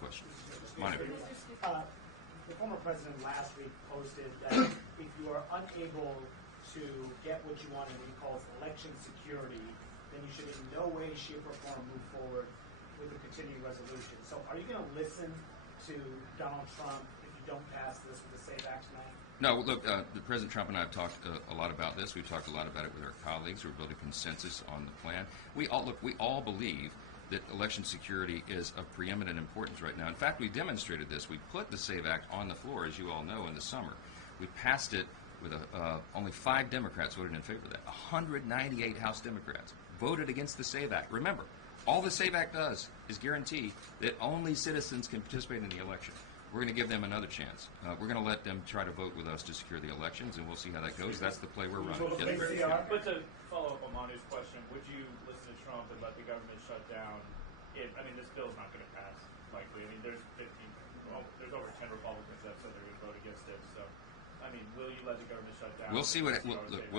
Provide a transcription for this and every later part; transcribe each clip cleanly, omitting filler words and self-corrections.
question. Manu. The former president last week posted that if you are unable to get what you want in what he calls election security, then you should in no way, shape, or form move forward with a continuing resolution. So are you going to listen to Donald Trump if you don't pass this with the SAVE Act tonight? No, look, President Trump and I have talked a lot about this. We've talked a lot about it with our colleagues. We're building consensus on the plan. We all believe that election security is of preeminent importance right now. In fact, we demonstrated this. We put the SAVE Act on the floor, as you all know, in the summer. We passed it with only 5 Democrats voted in favor of that. 198 House Democrats voted against the SAVE Act. Remember, all the SAVE Act does is guarantee that only citizens can participate in the election. We're going to give them another chance. We're going to let them try to vote with us to secure the elections, and we'll see how that goes. That's the play we're running. But to follow up on Manu's question, would you listen to Trump and let the government shut down? This bill's not going to pass, likely. There's over 10 Republicans that said they're going to vote against it. So, will you let the government shut down? We'll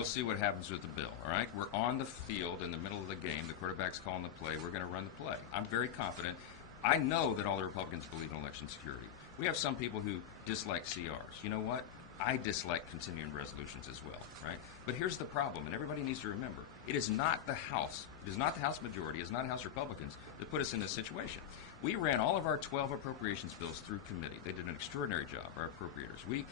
see what happens with the bill. All right, we're on the field in the middle of the game. The quarterback's calling the play. We're going to run the play. I'm very confident. I know that all the Republicans believe in election security. We have some people who dislike CRs. You know what? I dislike continuing resolutions as well, right? But here's the problem, and everybody needs to remember, it is not the House. It is not the House majority. It is not House Republicans that put us in this situation. We ran all of our 12 appropriations bills through committee. They did an extraordinary job, our appropriators. We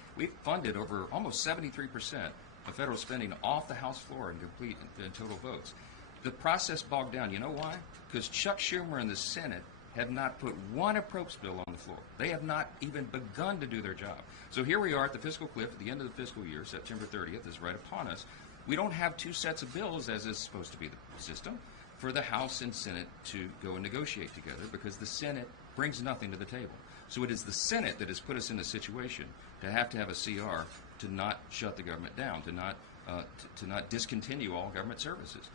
funded over almost 73% of federal spending off the House floor in total votes. The process bogged down. You know why? Because Chuck Schumer and the Senate have not put one appropriations bill on the floor. They have not even begun to do their job. So here we are at the fiscal cliff at the end of the fiscal year. September 30th is right upon us. We don't have 2 sets of bills, as is supposed to be the system, for the House and Senate to go and negotiate together, because the Senate brings nothing to the table. So it is the Senate that has put us in the situation to have a CR to not shut the government down, to not discontinue all government services.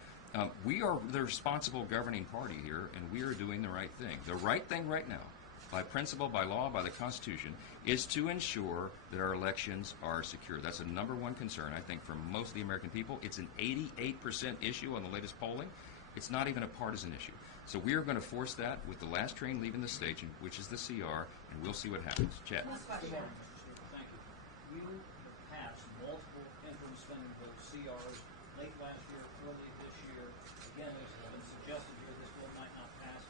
We are the responsible governing party here, and we are doing the right thing. The right thing right now, by principle, by law, by the Constitution, is to ensure that our elections are secure. That's a number one concern, I think, for most of the American people. It's an 88% issue on the latest polling. It's not even a partisan issue. So we are going to force that with the last train leaving the station, which is the CR, and we'll see what happens. Chad. Thank you. You have passed multiple interim spending bills, CRs, late last year, early this year. Again, it's been suggested here this bill might not pass.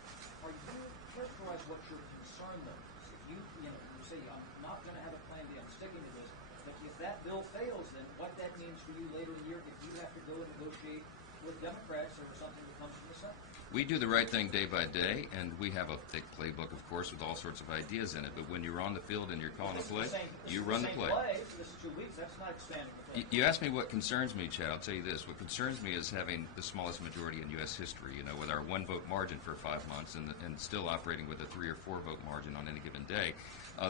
Are you characterize what your concern though is? If you say I'm not going to have a plan B, I'm sticking to this, but if that bill fails, then what that means for you later in the year if you have to go and negotiate with Democrats or something that comes from the Senate? We do the right thing day by day, and we have a thick playbook, of course, with all sorts of ideas in it. But when you're on the field and you're calling the play, you run the play. This is 2 weeks. That's not expanding the play. You asked me what concerns me, Chad. I'll tell you this. What concerns me is having the smallest majority in U.S. history, with our 1-vote margin for 5 months and still operating with a 3 or 4-vote margin on any given day.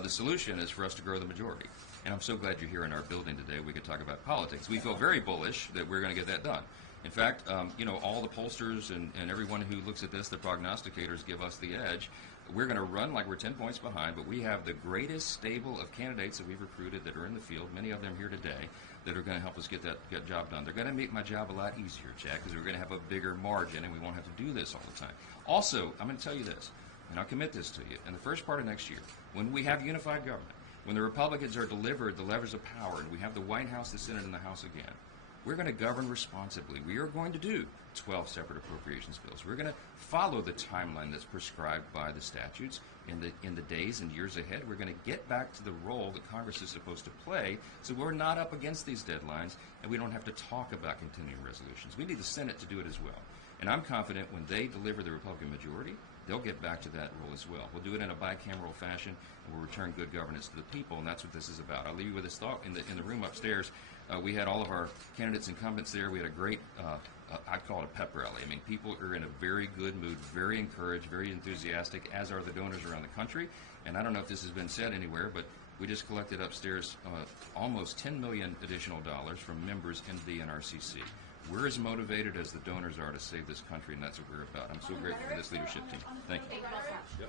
The solution is for us to grow the majority. And I'm so glad you're here in our building today. We could talk about politics. We feel very bullish that we're going to get that done. In fact, all the pollsters and everyone who looks at this, the prognosticators, give us the edge. We're going to run like we're 10 points behind, but we have the greatest stable of candidates that we've recruited that are in the field, many of them here today, that are going to help us get that job done. They're going to make my job a lot easier, Chad, because we're going to have a bigger margin and we won't have to do this all the time. Also, I'm going to tell you this, and I'll commit this to you. In the first part of next year, when we have unified government, when the Republicans are delivered the levers of power and we have the White House, the Senate, and the House again, we're going to govern responsibly. We are going to do 12 separate appropriations bills. We're going to follow the timeline that's prescribed by the statutes in the days and years ahead. We're going to get back to the role that Congress is supposed to play, so we're not up against these deadlines and we don't have to talk about continuing resolutions. We need the Senate to do it as well. And I'm confident when they deliver the Republican majority, they'll get back to that role as well. We'll do it in a bicameral fashion, and we'll return good governance to the people, and that's what this is about. I'll leave you with this thought. In the room upstairs, we had all of our candidates incumbents there. We had a great, I'd call it a pep rally. People are in a very good mood, very encouraged, very enthusiastic, as are the donors around the country. And I don't know if this has been said anywhere, but we just collected upstairs almost $10 million additional dollars from members in the NRCC. We're as motivated as the donors are to save this country, and that's what we're about. I'm so grateful for this leadership team. Thank you.